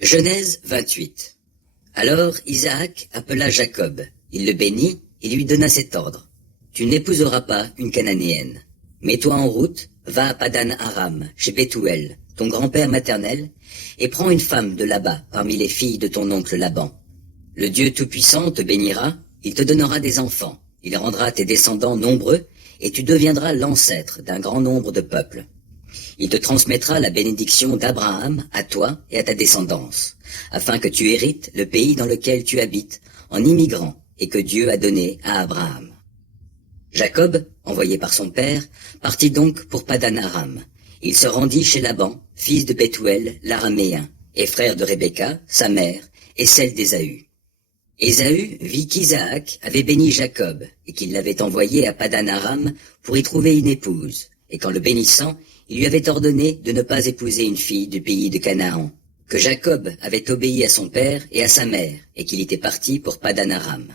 Genèse 28. Alors Isaac appela Jacob, il le bénit et lui donna cet ordre. Tu n'épouseras pas une Cananéenne. Mets-toi en route, va à Padan Aram, chez Bethuel, ton grand-père maternel, et prends une femme de là-bas parmi les filles de ton oncle Laban. Le Dieu Tout-Puissant te bénira, il te donnera des enfants, il rendra tes descendants nombreux, et tu deviendras l'ancêtre d'un grand nombre de peuples. Il te transmettra la bénédiction d'Abraham à toi et à ta descendance, afin que tu hérites le pays dans lequel tu habites, en immigrant, et que Dieu a donné à Abraham. Jacob, envoyé par son père, partit donc pour Padan Aram. Il se rendit chez Laban, fils de Bethuel, l'araméen, et frère de Rebecca, sa mère, et celle d'Ésaü. Ésaü vit qu'Isaac avait béni Jacob, et qu'il l'avait envoyé à Padan Aram pour y trouver une épouse, et qu'en le bénissant, il lui avait ordonné de ne pas épouser une fille du pays de Canaan, que Jacob avait obéi à son père et à sa mère, et qu'il était parti pour Padan Aram.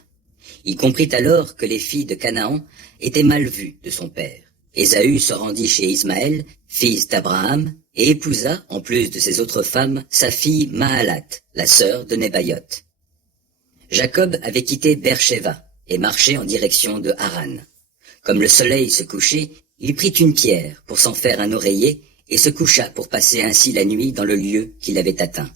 Il comprit alors que les filles de Canaan étaient mal vues de son père. Ésaü se rendit chez Ismaël, fils d'Abraham, et épousa, en plus de ses autres femmes, sa fille Mahalat, la sœur de Nebaïoth. Jacob avait quitté Beer-Sheva et marché en direction de Haran. Comme le soleil se couchait, il prit une pierre pour s'en faire un oreiller et se coucha pour passer ainsi la nuit dans le lieu qu'il avait atteint.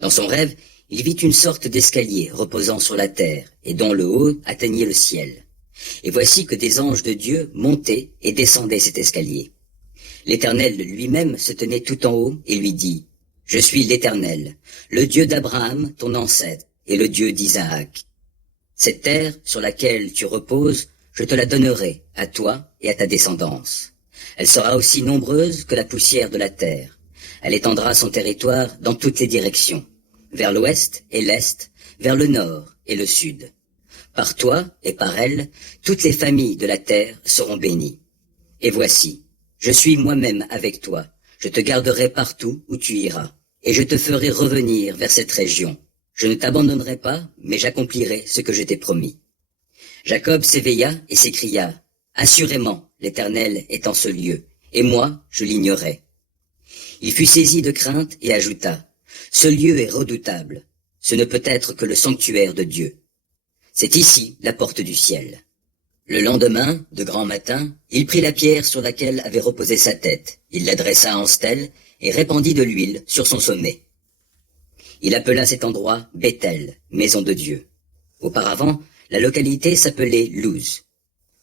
Dans son rêve, il vit une sorte d'escalier reposant sur la terre et dont le haut atteignait le ciel. Et voici que des anges de Dieu montaient et descendaient cet escalier. L'Éternel lui-même se tenait tout en haut et lui dit « Je suis l'Éternel, le Dieu d'Abraham, ton ancêtre, et le Dieu d'Isaac. Cette terre sur laquelle tu reposes, je te la donnerai, à toi et à ta descendance. Elle sera aussi nombreuse que la poussière de la terre. Elle étendra son territoire dans toutes les directions, vers l'ouest et l'est, vers le nord et le sud. Par toi et par elle, toutes les familles de la terre seront bénies. Et voici, je suis moi-même avec toi, je te garderai partout où tu iras, et je te ferai revenir vers cette région. Je ne t'abandonnerai pas, mais j'accomplirai ce que je t'ai promis. » Jacob s'éveilla et s'écria « Assurément, l'Éternel est en ce lieu, et moi, je l'ignorais. » Il fut saisi de crainte et ajouta « Ce lieu est redoutable, ce ne peut être que le sanctuaire de Dieu. C'est ici la porte du ciel. » Le lendemain, de grand matin, il prit la pierre sur laquelle avait reposé sa tête, il la dressa en stèle et répandit de l'huile sur son sommet. Il appela cet endroit Béthel, maison de Dieu. Auparavant, la localité s'appelait Luz.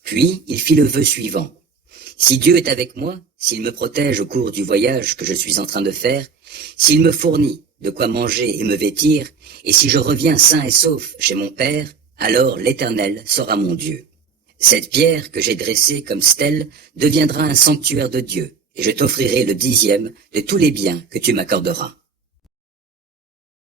Puis, il fit le vœu suivant. Si Dieu est avec moi, s'il me protège au cours du voyage que je suis en train de faire, s'il me fournit de quoi manger et me vêtir, et si je reviens sain et sauf chez mon Père, alors l'Éternel sera mon Dieu. Cette pierre que j'ai dressée comme stèle deviendra un sanctuaire de Dieu, et je t'offrirai le 10e de tous les biens que tu m'accorderas.